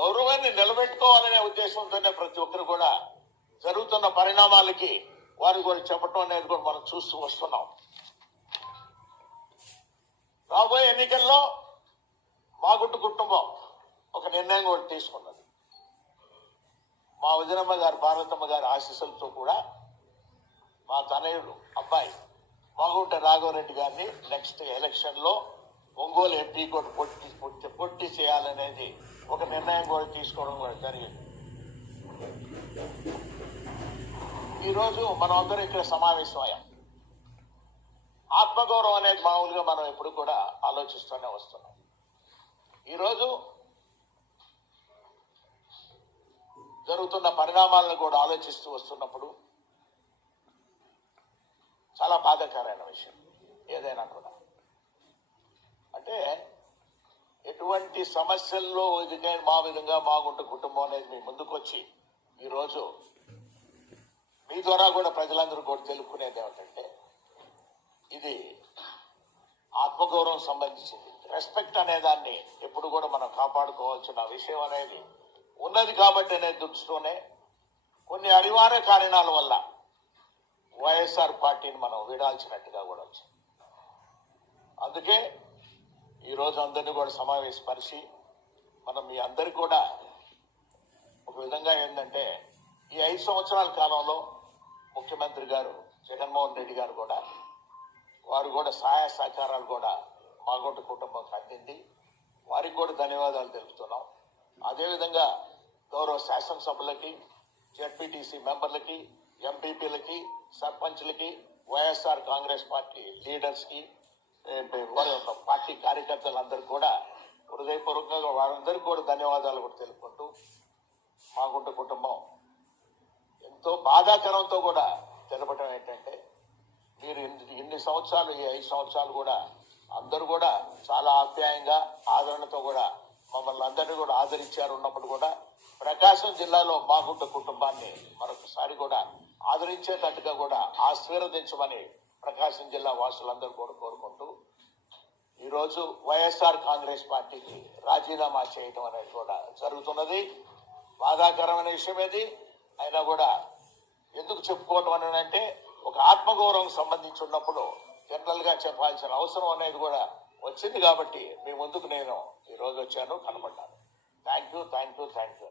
గౌరవాన్ని నిలబెట్టుకోవాలనే ఉద్దేశంతోనే ప్రతి ఒక్కరు కూడా జరుగుతున్న పరిణామాలకి వారు కూడా చెప్పటం అనేది కూడా మనం చూస్తూ వస్తున్నాం. రాబోయే ఎన్నికల్లో మాగుట్టు కుటుంబం ఒక నిర్ణయం కూడా తీసుకున్నది. మా వదినమ్మ గారు భారతమ్మ గారి ఆశీస్సులతో కూడా మా తనయుడు అబ్బాయి మాగుంట రాఘవరెడ్డి గారిని నెక్స్ట్ ఎలక్షన్లో ఒంగోలు ఎంపీ కూడా పొట్టి పొట్టి పొట్టి చేయాలనేది ఒక నిర్ణయం కూడా తీసుకోవడం కూడా జరిగింది. ఈరోజు మనం అందరం ఇక్కడ సమావేశమయ్యాం. ఆత్మగౌరవం అనేది మామూలుగా మనం ఎప్పుడు కూడా ఆలోచిస్తూనే వస్తున్నాం. ఈరోజు జరుగుతున్న పరిణామాలను కూడా ఆలోచిస్తూ వస్తున్నప్పుడు చాలా బాధాకరమైన విషయం. ఏదైనా కూడా అంటే ప్రతి సమస్యల్లో మా విధంగా మాగుంట కుటుంబం అనేది మీ ముందుకు వచ్చి ఈరోజు మీ ద్వారా కూడా ప్రజలందరూ కూడా తెలుపుకునేది ఏమిటంటే ఇది ఆత్మగౌరవం సంబంధించింది. రెస్పెక్ట్ అనే దాన్ని ఎప్పుడు కూడా మనం కాపాడుకోవాల్సిన విషయం అనేది ఉన్నది కాబట్టి అనే దృష్టిలోనే కొన్ని అనివార్య కారణాల వల్ల వైఎస్ఆర్ పార్టీని మనం వీడాల్సినట్టుగా కూడా వచ్చింది. అందుకే ఈరోజు అందరినీ కూడా సమావేశపరిచి మనం మీ అందరికి కూడా ఒక విధంగా ఏంటంటే ఈ ఐదు సంవత్సరాల కాలంలో ముఖ్యమంత్రి గారు జగన్మోహన్ రెడ్డి గారు కూడా వారు కూడా సహాయ సహకారాలు కూడా మాగొట్టు కుటుంబంకి అందింది. వారికి కూడా ధన్యవాదాలు తెలుపుతున్నాం. అదేవిధంగా గౌరవ శాసనసభలకి జెడ్పీటీసీ మెంబర్లకి ఎంపీపీలకి సర్పంచ్లకి వైఎస్ఆర్ కాంగ్రెస్ పార్టీ లీడర్స్కి పార్టీ కార్యకర్తలందరూ కూడా హృదయపూర్వకంగా వారందరికీ కూడా ధన్యవాదాలు కూడా తెలుపుకుంటూ మాకుంట కుటుంబం ఎంతో బాధాకరంతో కూడా తెలపడం ఏంటంటే మీరు ఇన్ని ఇన్ని సంవత్సరాలు ఈ ఐదు సంవత్సరాలు కూడా అందరూ కూడా చాలా ఆప్యాయంగా ఆదరణతో కూడా మమ్మల్ని అందరినీ కూడా ఆదరించారు ఉన్నప్పుడు కూడా ప్రకాశం జిల్లాలో మాగుంట కుటుంబాన్ని మరొకసారి కూడా ఆదరించేటట్టుగా కూడా ఆశీర్వదించమని ప్రకాశం జిల్లా వాసులందరూ కూడా కోరుకుంటూ ఈరోజు వైఎస్ఆర్ కాంగ్రెస్ పార్టీకి రాజీనామా చేయటం అనేది కూడా జరుగుతున్నది. బాధాకరమైన విషయం ఇది అయినా కూడా ఎందుకు చెప్పుకోవటం అని అంటే ఒక ఆత్మగౌరవం సంబంధించి ఉన్నప్పుడు జనరల్గా చెప్పాల్సిన అవసరం అనేది కూడా వచ్చింది కాబట్టి మీ ముందుకు నేను ఈ రోజు వచ్చాను కనబడ్డాను. Thank you thank you thank you